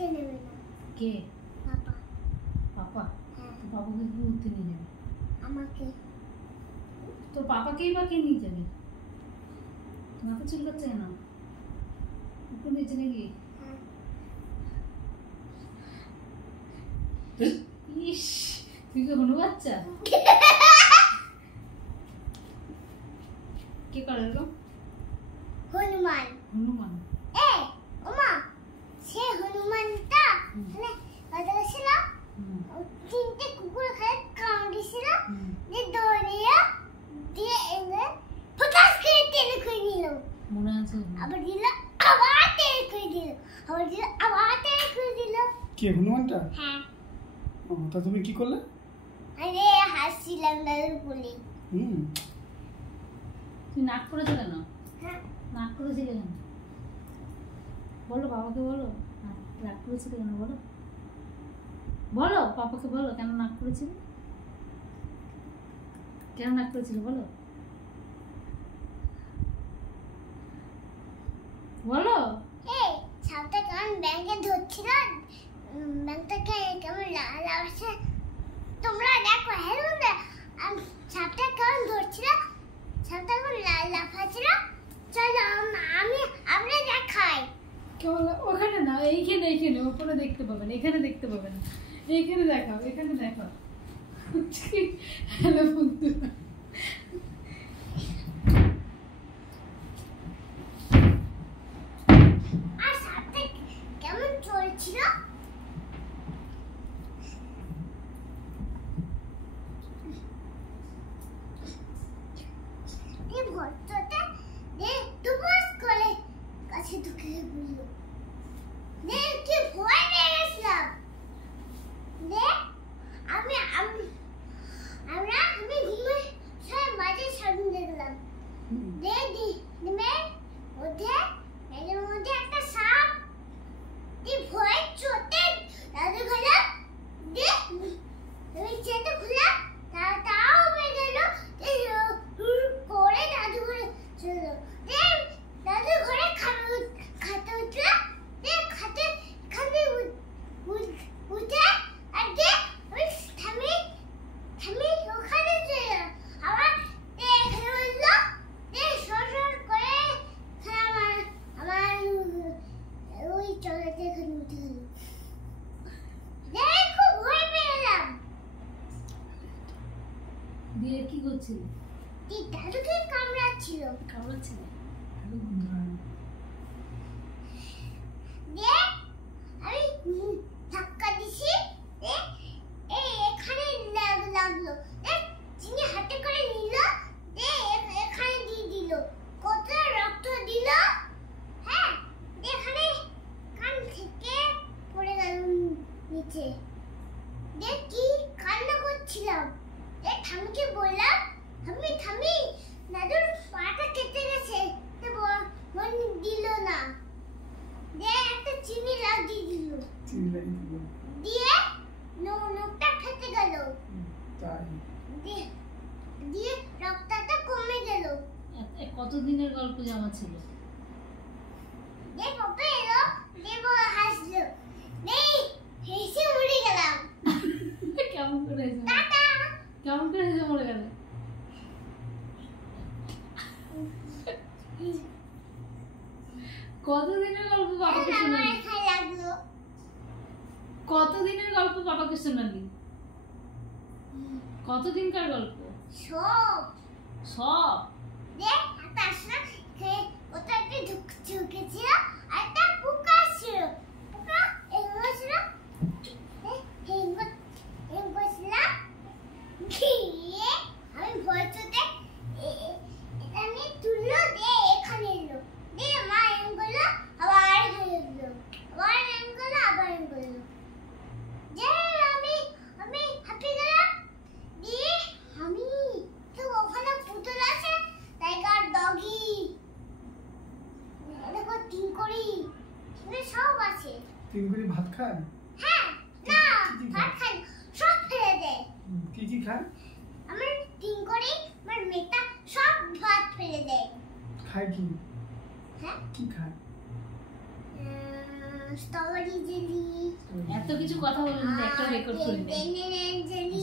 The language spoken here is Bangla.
ঘুরতে নেবে না। কে? পাপা। পাপা? হ্যাঁ। তো পাপাকে কি ঘুরতে নিয়ে যাবে? আমাকে। তোর পাপাকেই বা কে নিয়ে যাবে? মাথা চুলকাচ্ছে কেন? একটু নিচে নাকি? হ্যাঁ। ইস, তুই কি হনু বাচ্চা? কে করে এরকম? হনুমান। হনুমান? ওমা, সে হনুমানটা মানে কথা ছিল, তিনটে কুকুর খায় কামড়েছিল, যে দৌড়িয়ে দিয়ে এনে ফটাস করে টেনে করে নিল। মনে আছে? আবার দিল, আবার টেনে করে দিল, আবার দিল, আবার টেনে করে দিল। কে হনুমানটা? হ্যাঁ। ও, তা তুমি কি করলে? আরে হাসছিলাম দাদুর বলে। তুই নাক করেছো কেন? হ্যাঁ। নাক করেছিলে কেন? বলো বাবাকে, বলো রাগ করেছিলে কেন? বলো বলো পাপাকে, বলো কেন নাক করেছিলে, কেন নাক করেছিলে বলো বলো। এই সাপটা কেমন ব্যাংকে ধরছিল, ব্যাংকটাকে কেমন লাফাচ্ছে, তোমরা দেখো। হ্যাঁ, সাপটা কেমন ধরছিল, সাপটা কেমন লাফাচ্ছিল। চলো আমরা দেখাই। কেমন? ওখানে না, এইখানে, এইখানে ওপরে দেখতে পাবেন, এখানে দেখতে পাবেন, এইখানে দেখাও, এখানে দেখাও। হ্যালো বন্ধুরা, আর সাপটা কেমন চলছিল, ভর্তটা টুপুস করে কাছে ঢুকে বললো, কি ভয় পেয়ে গেছিলাম। আমি ঘুমে সব মাঝে সামনে দেখলাম, এর মধ্যে একটা সাপ, ভয় চোটে দাদু গেলাম, আমি চেতে খুললাম, তাও বেরোল করে দাদু ঘরে চলো। দাদু ঘরে খাতে উঠলাম, খাতে খাতে উঠে আগে আমি থামি ওখানে চলে আবার এখানে বললো সর করে আমার ওই চলাতে এখানে উঠে গেল। খুব ভয় পেয়ে গেলাম। দিয়ে কি করছিলে? দাদুকে কামড়াচ্ছিল। কামড়াচ্ছিলে? হ্যালো বন্ধুরা, আমি ধাক্কা দিছি, এখানে লাগলো, চিনি হাতে করে নিল, এখানে দিয়ে দিল, কত রক্ত দিল। হ্যাঁ, এখানে কান থেকে পড়ে গেল নিচে। কি কান্না করছিলাম, ঠামিকে বললাম, থামি দাদুর পাটা কেটে গেছে, মন দিল না, একটা চিনি লাগিয়ে দিল, দিয়ে নোকটা ফেটে গেল, দিয়ে রক্তটা কমে গেল। কতদিনের গল্প জামা ছিল? পাপা এলো, হাসলো, হেসে মরে গেলাম। কেমন করে হেসে? টাটা। কেমন করে হেসে মরে গেলে? কতদিনের গল্প বাবাকে শোনালি? কতদিনের গল্প বাবাকে শোনালি? কতদিনকার গল্প? সব সব? দেখ, একটা আসলো, ওটা একটা ঢুকেছিল, আর একটা পোকা ছিল, পোকা এগুলো ছিল, আমি ভয় চোটে এটা নিয়ে তুললো, এখানে এলো, মা এম করলো, আবার এখানে এলো, আবার এম করলো, আবার এম করলো, আমি হাঁপিয়ে গেলাম। দিয়ে আমি তো ওখানে পুতুল আছে, টাইগার, ডগি, দেখো টিঙ্করি, সব আছে। টিঙ্করি ভাত খায়? হ্যাঁ, না ভাত খায়, সব ফেলে দেয়। কি খায়? আমার টিঙ্করি, আমার মেটা সব ভাত ফেলে দেয়। খায় কি? হ্যাঁ, কি খায়? স্ট্রবেরি জেলি এত কিছু কথা বললেন, একটা রেকর্ড করে দেন। জেলি